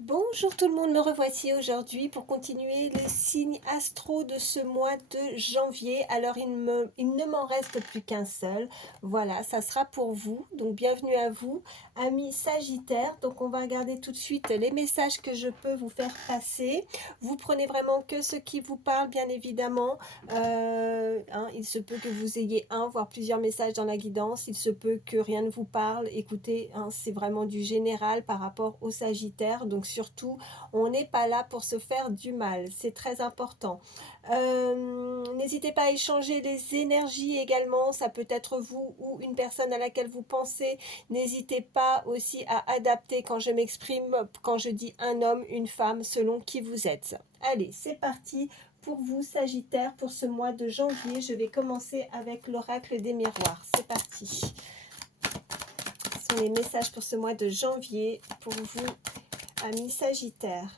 Bonjour tout le monde, me revoici aujourd'hui pour continuer le signe astro de ce mois de janvier. Alors il ne m'en reste plus qu'un seul. Voilà, ça sera pour vous. Donc bienvenue à vous, amis Sagittaires. Donc on va regarder tout de suite les messages que je peux vous faire passer. Vous prenez vraiment que ce qui vous parle, bien évidemment. Il se peut que vous ayez un, voire plusieurs messages dans la guidance. Il se peut que rien ne vous parle. Écoutez, c'est vraiment du général par rapport aux Sagittaires. Donc surtout, on n'est pas là pour se faire du mal. C'est très important. N'hésitez pas à échanger les énergies également. Ça peut être vous ou une personne à laquelle vous pensez. N'hésitez pas aussi à adapter quand je m'exprime, quand je dis un homme, une femme, selon qui vous êtes. Allez, c'est parti pour vous, Sagittaire, pour ce mois de janvier. Je vais commencer avec l'oracle des miroirs. C'est parti. Ce sont les messages pour ce mois de janvier pour vous, amis Sagittaires.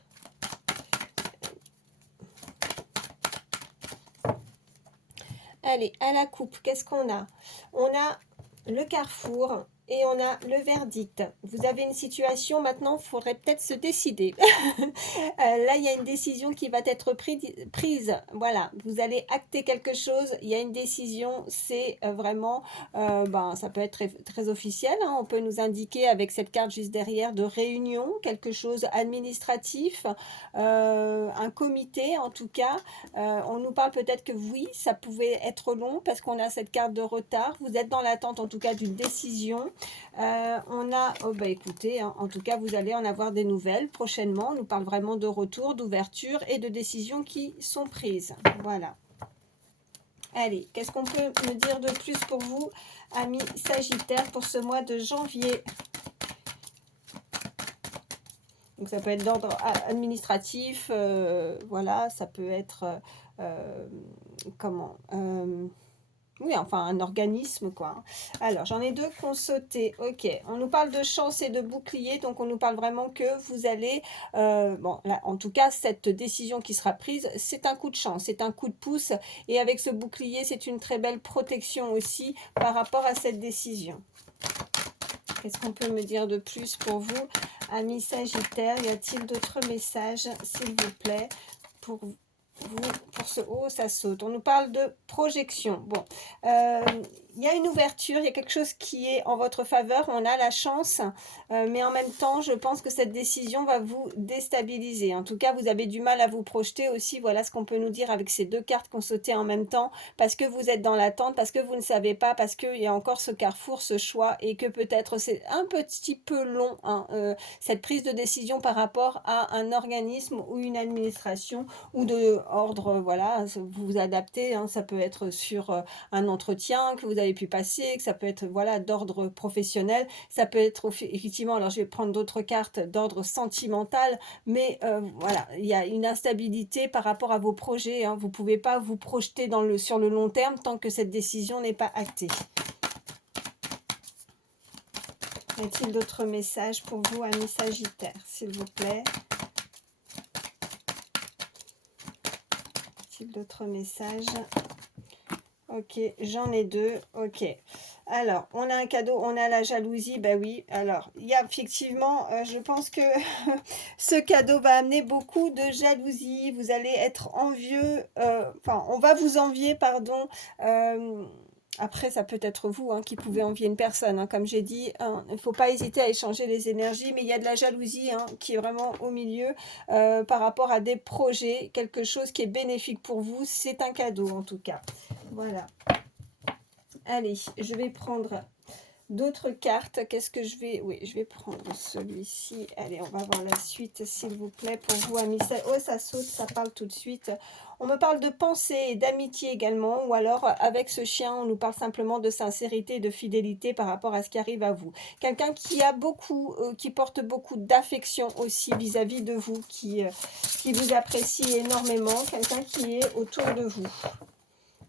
Allez, à la coupe, qu'est-ce qu'on a? On a le carrefour et on a le verdict. Vous avez une situation maintenant, il faudrait peut-être se décider. Là, il y a une décision qui va être prise. Voilà, vous allez acter quelque chose, il y a une décision, c'est vraiment, ça peut être très, très officiel, hein. On peut nous indiquer avec cette carte juste derrière de réunion, quelque chose administratif, un comité en tout cas. On nous parle peut-être que oui, ça pouvait être long parce qu'on a cette carte de retard. Vous êtes dans l'attente en tout cas d'une décision. On a, écoutez, hein, en tout cas, vous allez en avoir des nouvelles prochainement. On nous parle vraiment de retour, d'ouverture et de décisions qui sont prises. Voilà. Allez, qu'est-ce qu'on peut me dire de plus pour vous, amis Sagittaires, pour ce mois de janvier? Donc ça peut être d'ordre administratif, voilà, ça peut être, comment oui, enfin un organisme quoi. Alors j'en ai deux qui ont sauté. Ok, on nous parle de chance et de bouclier, donc on nous parle vraiment que vous allez, bon là en tout cas cette décision qui sera prise, c'est un coup de chance, c'est un coup de pouce, et avec ce bouclier c'est une très belle protection aussi par rapport à cette décision. Qu'est-ce qu'on peut me dire de plus pour vous, amis Sagittaires? Y a-t-il d'autres messages, s'il vous plaît, pour vous, pour ce... Oh, ça saute. On nous parle de projection. Bon, il y a une ouverture, il y a quelque chose qui est en votre faveur, on a la chance, mais en même temps, je pense que cette décision va vous déstabiliser. En tout cas, vous avez du mal à vous projeter aussi. Voilà ce qu'on peut nous dire avec ces deux cartes qui ont sauté en même temps, parce que vous êtes dans l'attente, parce que vous ne savez pas, parce qu'il y a encore ce carrefour, ce choix, et que peut-être c'est un petit peu long, hein, cette prise de décision par rapport à un organisme ou une administration ou de ordre, voilà, vous vous adaptez, hein, ça peut être sur un entretien que vous avez pu passer, que ça peut être voilà d'ordre professionnel, ça peut être effectivement, alors je vais prendre d'autres cartes d'ordre sentimental, mais voilà, il y a une instabilité par rapport à vos projets, hein. Vous ne pouvez pas vous projeter sur le long terme tant que cette décision n'est pas actée. Y a-t-il d'autres messages pour vous, amis Sagittaires, s'il vous plaît? Y a-t-il d'autres messages? Ok, j'en ai deux. Ok. Alors, on a un cadeau, on a la jalousie. Bah oui, alors, il y a effectivement, je pense que ce cadeau va amener beaucoup de jalousie. Vous allez être envieux. Enfin, on va vous envier, pardon. euh, Après, ça peut être vous qui pouvez envier une personne, hein. Comme j'ai dit, hein, il ne faut pas hésiter à échanger les énergies, mais il y a de la jalousie qui est vraiment au milieu par rapport à des projets, quelque chose qui est bénéfique pour vous. C'est un cadeau en tout cas. Voilà. Allez, je vais prendre d'autres cartes. Qu'est-ce que je vais... Oui, je vais prendre celui-ci. Allez, on va voir la suite, s'il vous plaît, pour vous, amis. Oh, ça saute, ça parle tout de suite. On me parle de pensée et d'amitié également, ou alors, avec ce chien, on nous parle simplement de sincérité et de fidélité par rapport à ce qui arrive à vous. Quelqu'un qui a beaucoup, qui porte beaucoup d'affection aussi vis-à-vis de vous, qui vous apprécie énormément. Quelqu'un qui est autour de vous.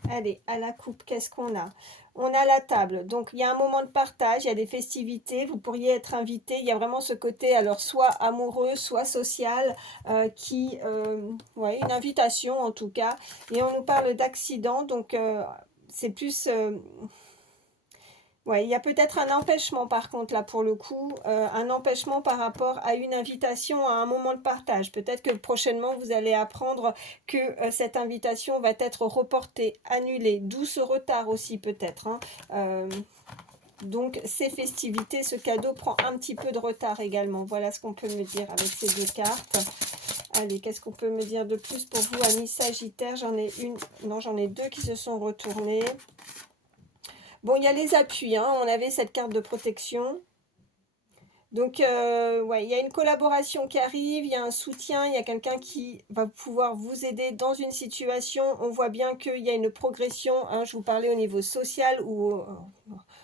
Allez, à la coupe, qu'est-ce qu'on a? On a la table, donc il y a un moment de partage, il y a des festivités, vous pourriez être invité, il y a vraiment ce côté, alors soit amoureux, soit social, ouais, une invitation en tout cas, et on nous parle d'accident, donc c'est plus, Ouais, il y a peut-être un empêchement par contre là pour le coup, un empêchement par rapport à une invitation à un moment de partage. Peut-être que prochainement vous allez apprendre que cette invitation va être reportée, annulée, d'où ce retard aussi peut-être, hein. Donc ces festivités, ce cadeau prend un petit peu de retard également. Voilà ce qu'on peut me dire avec ces deux cartes. Allez, qu'est-ce qu'on peut me dire de plus pour vous, amis Sagittaires? J'en ai une, non j'en ai deux qui se sont retournés. Bon, il y a les appuis, hein. On avait cette carte de protection. Donc, ouais, il y a une collaboration qui arrive, il y a un soutien, il y a quelqu'un qui va pouvoir vous aider dans une situation. On voit bien qu'il y a une progression, hein, je vous parlais au niveau social ou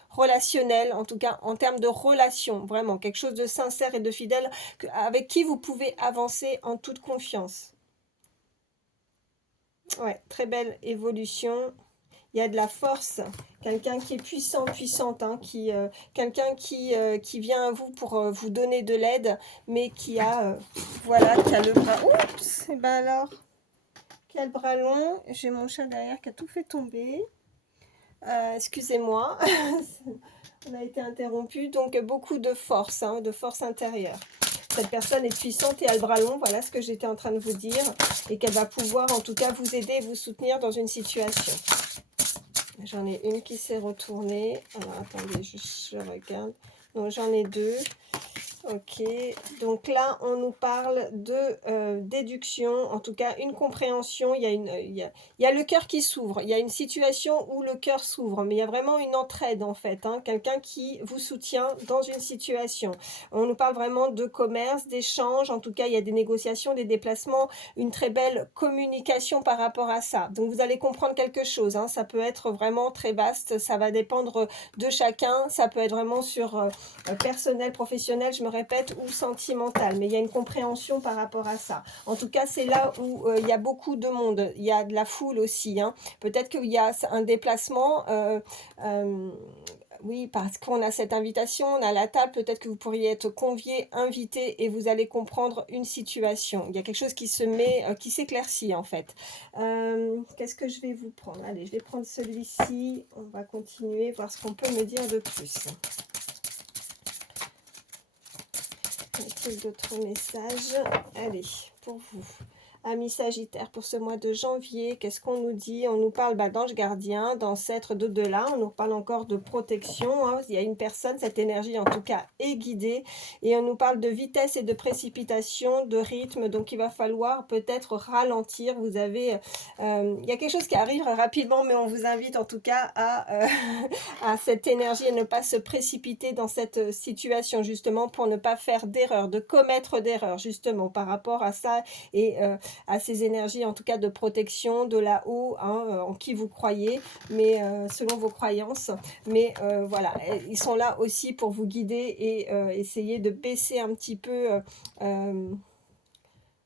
relationnel, en tout cas en termes de relation, vraiment quelque chose de sincère et de fidèle avec qui vous pouvez avancer en toute confiance. Ouais, très belle évolution. Il y a de la force, quelqu'un qui est puissant, puissante, hein, quelqu'un qui vient à vous pour vous donner de l'aide, mais qui a, voilà, qui a le bras. Oups, et ben alors, quel bras long. J'ai mon chat derrière qui a tout fait tomber. Excusez-moi, on a été interrompu. Donc beaucoup de force, hein, de force intérieure. Cette personne est puissante et a le bras long, voilà ce que j'étais en train de vous dire, et qu'elle va pouvoir en tout cas vous aider et vous soutenir dans une situation. J'en ai une qui s'est retournée. Alors, attendez, je regarde. Donc, j'en ai deux. Ok, donc là, on nous parle de déduction, en tout cas une compréhension. Il y a le cœur qui s'ouvre. Il y a une situation où le cœur s'ouvre, mais il y a vraiment une entraide en fait, hein, quelqu'un qui vous soutient dans une situation. On nous parle vraiment de commerce, d'échange. En tout cas, il y a des négociations, des déplacements, une très belle communication par rapport à ça. Donc, vous allez comprendre quelque chose, hein. Ça peut être vraiment très vaste. Ça va dépendre de chacun. Ça peut être vraiment sur personnel, professionnel, je me répète, ou sentimental. Mais il y a une compréhension par rapport à ça. En tout cas, c'est là où il y a beaucoup de monde. Il y a de la foule aussi, hein. Peut-être qu'il y a un déplacement. Oui, parce qu'on a cette invitation, on a la table, peut-être que vous pourriez être convié, invité, et vous allez comprendre une situation. Il y a quelque chose qui se met, qui s'éclaircit en fait. Qu'est-ce que je vais vous prendre? Allez, je vais prendre celui-ci. On va continuer, voir ce qu'on peut me dire de plus. Y a-t-il d'autres messages? Allez, pour vous. Amis Sagittaire, pour ce mois de janvier, qu'est-ce qu'on nous dit? On nous parle d'ange gardien, d'ancêtre, d'au-delà. On nous parle encore de protection, hein. Il y a une personne, cette énergie en tout cas est guidée. Et on nous parle de vitesse et de précipitation, de rythme. Donc il va falloir peut-être ralentir. Vous avez, il y a quelque chose qui arrive rapidement, mais on vous invite en tout cas à cette énergie et ne pas se précipiter dans cette situation justement pour ne pas faire d'erreur, de commettre d'erreur justement par rapport à ça et à ces énergies en tout cas de protection de là-haut, hein, en qui vous croyez, mais selon vos croyances. Mais voilà, ils sont là aussi pour vous guider et essayer de baisser un petit peu...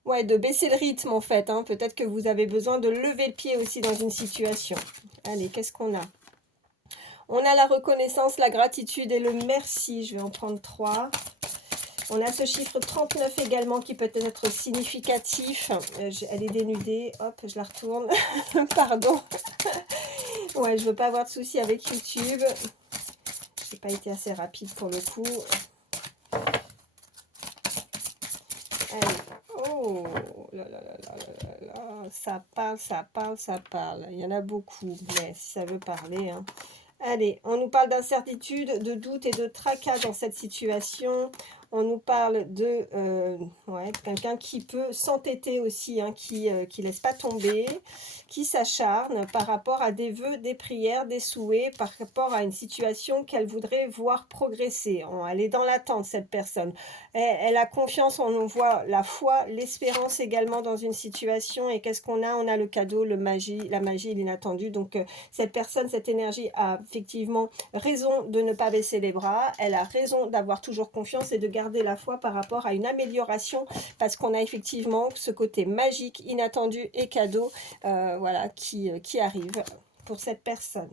ouais, de baisser le rythme en fait, hein. Peut-être que vous avez besoin de lever le pied aussi dans une situation. Allez, qu'est-ce qu'on a? On a la reconnaissance, la gratitude et le merci. Je vais en prendre 3. On a ce chiffre 39 également qui peut être significatif. Elle est dénudée. Hop, je la retourne. Pardon. Ouais, je veux pas avoir de soucis avec YouTube. J'ai pas été assez rapide pour le coup. Allez. Oh là là là là là là. Ça parle, ça parle, ça parle. Il y en a beaucoup, mais si ça veut parler, hein. Allez, on nous parle d'incertitude, de doute et de tracas dans cette situation. On nous parle de ouais, quelqu'un qui peut s'entêter aussi, hein, qui laisse pas tomber, qui s'acharne par rapport à des vœux, des prières, des souhaits, par rapport à une situation qu'elle voudrait voir progresser. Elle est dans l'attente, cette personne. Elle a confiance, on voit la foi, l'espérance également dans une situation. Et qu'est-ce qu'on a? On a le cadeau, la magie, l'inattendu. Donc, cette personne, cette énergie a effectivement raison de ne pas baisser les bras. Elle a raison d'avoir toujours confiance et de garder la foi par rapport à une amélioration parce qu'on a effectivement ce côté magique, inattendu et cadeau voilà, qui arrive pour cette personne.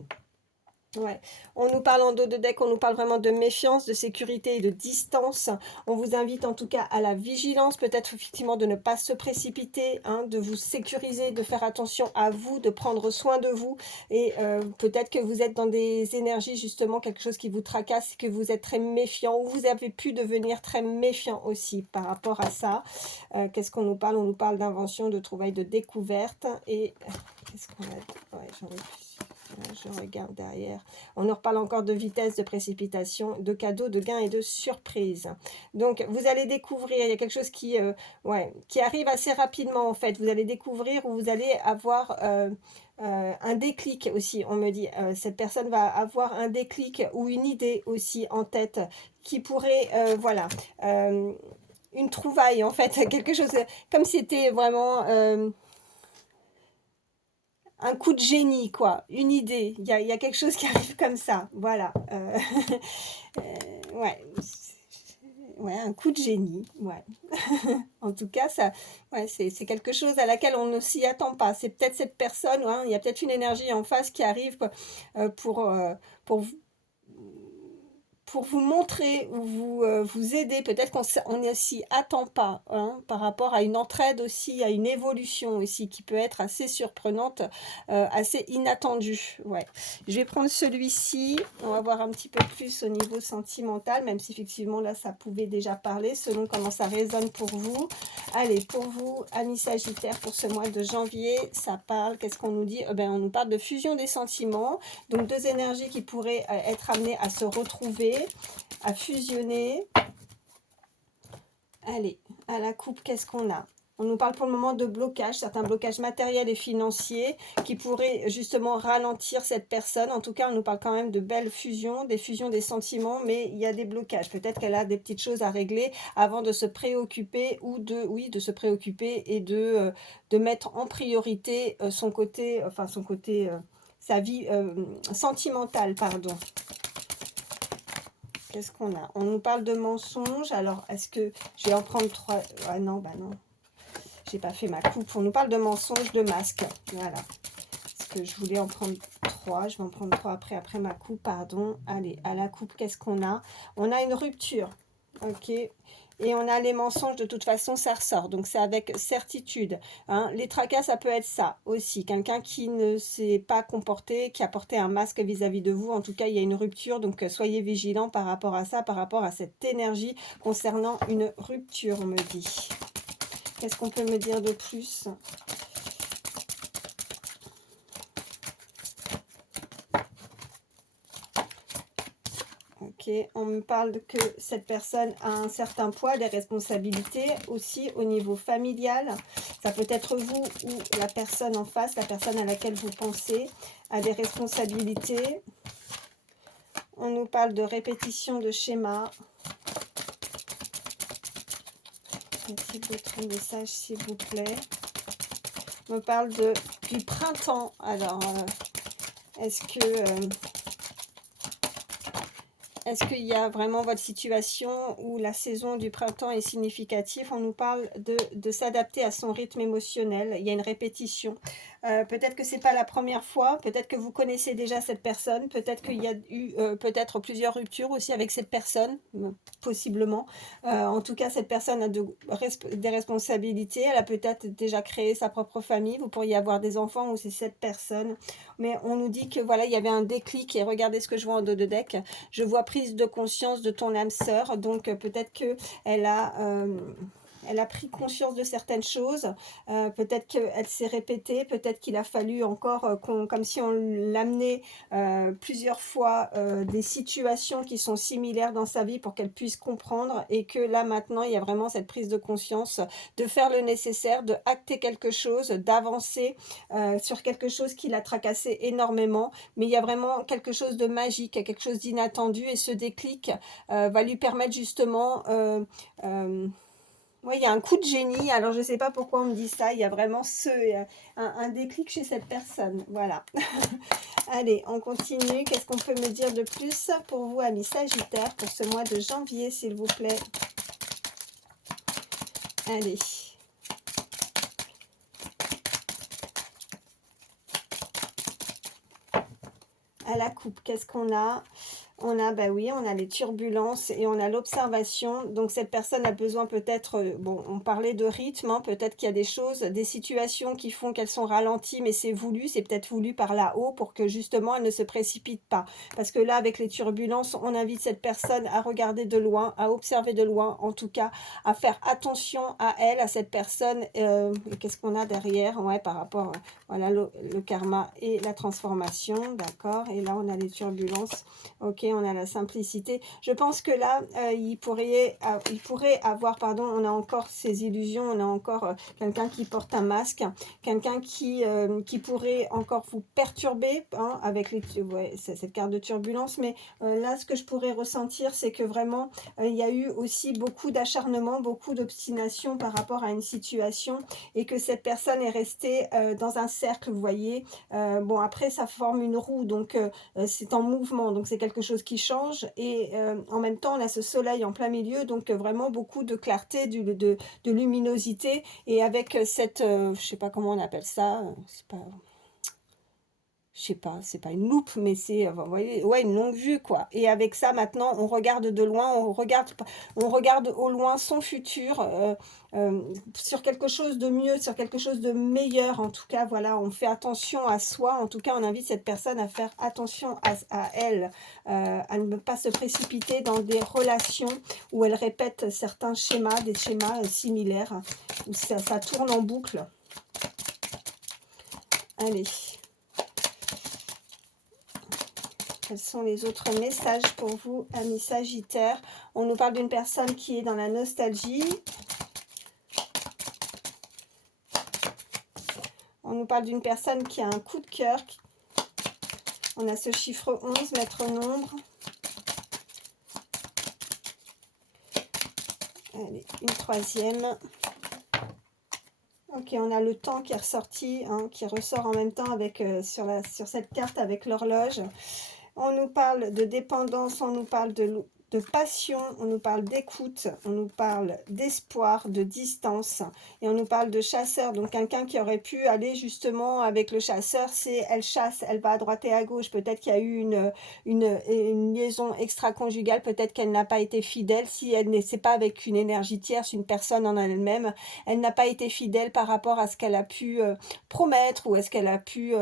Ouais, on nous parle en dos de deck, on nous parle vraiment de méfiance, de sécurité et de distance. On vous invite en tout cas à la vigilance, peut-être effectivement de ne pas se précipiter, hein, de vous sécuriser, de faire attention à vous, de prendre soin de vous. Et peut-être que vous êtes dans des énergies, justement, quelque chose qui vous tracasse, que vous êtes très méfiant, ou vous avez pu devenir très méfiant aussi par rapport à ça. Qu'est-ce qu'on nous parle? On nous parle d'invention, de trouvailles, de découverte. Et qu'est-ce qu'on a? Ouais, j'en ai plus. Je regarde derrière. On nous reparle encore de vitesse, de précipitation, de cadeaux, de gains et de surprises. Donc, vous allez découvrir, il y a quelque chose ouais, qui arrive assez rapidement en fait. Vous allez découvrir ou vous allez avoir un déclic aussi. On me dit, cette personne va avoir un déclic ou une idée aussi en tête qui pourrait, voilà, une trouvaille en fait, quelque chose comme si c'était vraiment un coup de génie, quoi, une idée. Il y a quelque chose qui arrive comme ça, voilà. Ouais, ouais, un coup de génie, ouais. En tout cas, ça, ouais, c'est quelque chose à laquelle on ne s'y attend pas. C'est peut-être cette personne, hein, il y a peut-être une énergie en face qui arrive quoi, euh, pour, euh, pour pour vous montrer ou vous aider, peut-être qu'on ne s'y attend pas, hein, par rapport à une entraide aussi, à une évolution aussi, qui peut être assez surprenante, assez inattendue. Ouais. Je vais prendre celui-ci, on va voir un petit peu plus au niveau sentimental, même si effectivement là, ça pouvait déjà parler, selon comment ça résonne pour vous. Allez, pour vous, amis Sagittaires, pour ce mois de janvier, ça parle, qu'est-ce qu'on nous dit? Ben, on nous parle de fusion des sentiments, donc deux énergies qui pourraient être amenées à se retrouver, à fusionner. Allez, à la coupe, qu'est-ce qu'on a? On nous parle pour le moment de blocage, certains blocages matériels et financiers qui pourraient justement ralentir cette personne. En tout cas, on nous parle quand même de belles fusions des sentiments, mais il y a des blocages. Peut-être qu'elle a des petites choses à régler avant de se préoccuper ou de, oui, de se préoccuper et de mettre en priorité son côté, enfin son côté, sa vie sentimentale, pardon. Qu'est-ce qu'on a? On nous parle de mensonges. Alors, est-ce que je vais en prendre trois? Ah non, bah non. J'ai pas fait ma coupe. On nous parle de mensonges, de masques. Voilà. Parce que je voulais en prendre trois. Je vais en prendre trois après ma coupe, pardon. Allez, à la coupe, qu'est-ce qu'on a? On a une rupture. Ok. Et on a les mensonges, de toute façon, ça ressort. Donc, c'est avec certitude. Hein. Les tracas, ça peut être ça aussi. Quelqu'un qui ne s'est pas comporté, qui a porté un masque vis-à-vis de vous. En tout cas, il y a une rupture. Donc, soyez vigilants par rapport à ça, par rapport à cette énergie concernant une rupture, on me dit. Qu'est-ce qu'on peut me dire de plus? Ok, on me parle que cette personne a un certain poids, des responsabilités aussi au niveau familial. Ça peut être vous ou la personne en face, la personne à laquelle vous pensez, a des responsabilités. On nous parle de répétition de schémas. Un petit autre message, s'il vous plaît. On me parle du printemps. Alors, est-ce que... est-ce qu'il y a vraiment votre situation où la saison du printemps est significative? On nous parle de s'adapter à son rythme émotionnel. Il y a une répétition. Peut-être que ce n'est pas la première fois. Peut-être que vous connaissez déjà cette personne. Peut-être qu'il y a eu peut-être plusieurs ruptures aussi avec cette personne, possiblement. En tout cas, cette personne a des responsabilités. Elle a peut-être déjà créé sa propre famille. Vous pourriez avoir des enfants ou c'est cette personne. Mais on nous dit que voilà, il y avait un déclic. Et regardez ce que je vois en dos de deck. Je vois prise de conscience de ton âme sœur, donc peut-être qu'elle a, elle a pris conscience de certaines choses, peut-être qu'elle s'est répétée, peut-être qu'il a fallu encore, comme si on l'amenait plusieurs fois, des situations qui sont similaires dans sa vie pour qu'elle puisse comprendre et que là maintenant il y a vraiment cette prise de conscience, de faire le nécessaire, de acter quelque chose, d'avancer sur quelque chose qui l'a tracassé énormément, mais il y a vraiment quelque chose de magique, quelque chose d'inattendu et ce déclic va lui permettre justement oui, il y a un coup de génie. Alors, je ne sais pas pourquoi on me dit ça. Il y a vraiment un déclic chez cette personne. Voilà. Allez, on continue. Qu'est-ce qu'on peut me dire de plus pour vous, amis Sagittaires, pour ce mois de janvier, s'il vous plaît? Allez. à la coupe, qu'est-ce qu'on a? On a, bah oui, on a les turbulences et on a l'observation. Donc, cette personne a besoin peut-être, bon, on parlait de rythme, hein, peut-être qu'il y a des choses, des situations qui font qu'elles sont ralenties, mais c'est voulu, c'est peut-être voulu par là-haut pour que justement elle ne se précipite pas. Parce que là, avec les turbulences, on invite cette personne à regarder de loin, à observer de loin, en tout cas, à faire attention à elle, à cette personne. Qu'est-ce qu'on a derrière? Ouais, par rapport, voilà, le karma et la transformation, d'accord. Et là, on a les turbulences. Ok, on a la simplicité. Je pense que là, il pourrait avoir, pardon, on a encore ces illusions, on a encore quelqu'un qui porte un masque, quelqu'un qui pourrait encore vous perturber, hein, avec ouais, cette carte de turbulence. Mais là, ce que je pourrais ressentir, c'est que vraiment, il y a eu aussi beaucoup d'acharnement, beaucoup d'obstination par rapport à une situation et que cette personne est restée dans un cercle, vous voyez. Bon, après, ça forme une roue, donc c'est en mouvement, donc c'est quelque chose qui change. Et en même temps, on a ce soleil en plein milieu, donc vraiment beaucoup de clarté, de luminosité. Et avec cette, je sais pas comment on appelle ça, c'est pas... Je sais pas, c'est pas une loupe, mais c'est, vous voyez, ouais, une longue vue, quoi. Et avec ça, maintenant, on regarde de loin, on regarde au loin son futur, sur quelque chose de mieux, sur quelque chose de meilleur. En tout cas, voilà, on fait attention à soi. En tout cas, on invite cette personne à faire attention à elle, à ne pas se précipiter dans des relations où elle répète certains schémas, des schémas similaires, où ça tourne en boucle. Allez. Quels sont les autres messages pour vous, amis Sagittaires? On nous parle d'une personne qui est dans la nostalgie. On nous parle d'une personne qui a un coup de cœur. On a ce chiffre 11, maître nombre. Allez, une troisième. Ok, on a le temps qui est ressorti, hein, qui ressort en même temps avec, sur cette carte avec l'horloge. On nous parle de dépendance, on nous parle de passion, on nous parle d'écoute, on nous parle d'espoir, de distance, et on nous parle de chasseur. Donc quelqu'un qui aurait pu aller justement avec le chasseur, c'est elle chasse, elle va à droite et à gauche. Peut-être qu'il y a eu une liaison extra-conjugale, peut-être qu'elle n'a pas été fidèle. Si elle n'est pas avec une énergie tierce, une personne en elle-même, elle n'a pas été fidèle par rapport à ce qu'elle a pu promettre ou à ce qu'elle a pu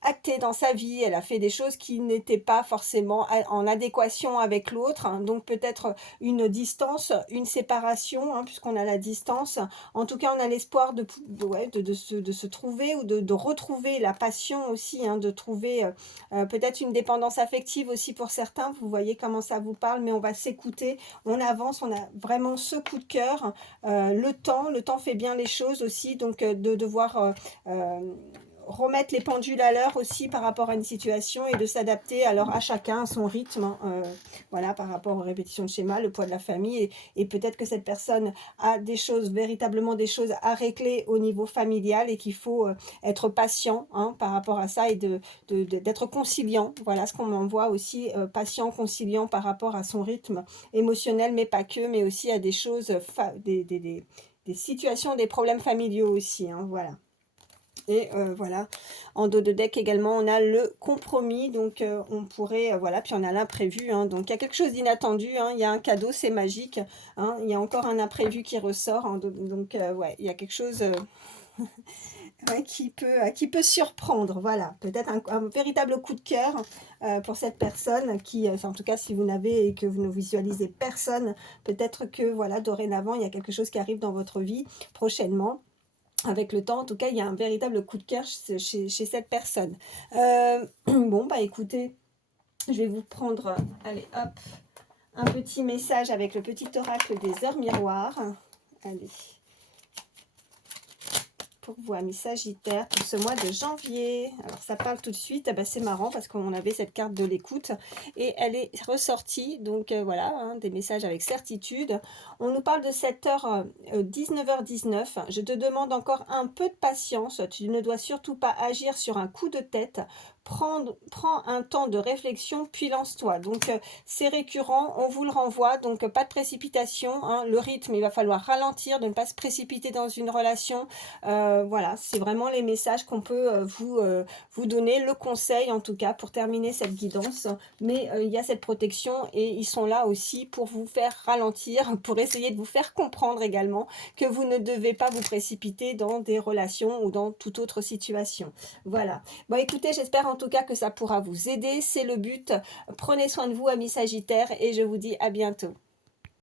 acter dans sa vie. Elle a fait des choses qui n'étaient pas forcément en adéquation avec l'autre, hein. Donc peut-être une distance, une séparation, hein, puisqu'on a la distance. En tout cas, on a l'espoir ouais, de se trouver ou de retrouver la passion aussi, hein, de trouver peut-être une dépendance affective aussi pour certains. Vous voyez comment ça vous parle, mais on va s'écouter, on avance, on a vraiment ce coup de cœur. Le temps fait bien les choses aussi, donc de devoir remettre les pendules à l'heure aussi par rapport à une situation et de s'adapter alors à chacun, à son rythme, hein, voilà, par rapport aux répétitions de schéma, le poids de la famille, et peut-être que cette personne a des choses, véritablement des choses à régler au niveau familial et qu'il faut être patient, hein, par rapport à ça et d'être conciliant, voilà ce qu'on m'envoie aussi, patient, conciliant par rapport à son rythme émotionnel, mais pas que, mais aussi à des choses, des situations, des problèmes familiaux aussi, hein, voilà. Et voilà, en dos de deck également, on a le compromis, donc on pourrait, voilà, puis on a l'imprévu, hein, donc il y a quelque chose d'inattendu, hein, il y a un cadeau, c'est magique, hein, il y a encore un imprévu qui ressort, hein, donc ouais, il y a quelque chose ouais, qui peut surprendre, voilà, peut-être un véritable coup de cœur pour cette personne qui, en tout cas si vous n'avez et que vous ne visualisez personne, peut-être que voilà, dorénavant, il y a quelque chose qui arrive dans votre vie prochainement. Avec le temps, en tout cas, il y a un véritable coup de cœur chez cette personne. Bon, bah écoutez, je vais vous prendre, allez, hop, un petit message avec le petit oracle des heures miroirs. Allez, pour vous, amis Sagittaires, pour ce mois de janvier. Alors, ça parle tout de suite. Ah ben, c'est marrant parce qu'on avait cette carte de l'écoute et elle est ressortie. Donc, voilà, hein, des messages avec certitude. On nous parle de cette heure 19h19. Je te demande encore un peu de patience. Tu ne dois surtout pas agir sur un coup de tête. prends un temps de réflexion, puis lance-toi. Donc, c'est récurrent, on vous le renvoie, donc pas de précipitation, hein. Le rythme, il va falloir ralentir, de ne pas se précipiter dans une relation. Voilà, c'est vraiment les messages qu'on peut vous donner, le conseil en tout cas, pour terminer cette guidance. Mais il y a cette protection et ils sont là aussi pour vous faire ralentir, pour essayer de vous faire comprendre également que vous ne devez pas vous précipiter dans des relations ou dans toute autre situation. Voilà. Bon, écoutez, j'espère en tout cas que ça pourra vous aider. C'est le but. Prenez soin de vous, amis Sagittaires, et je vous dis à bientôt.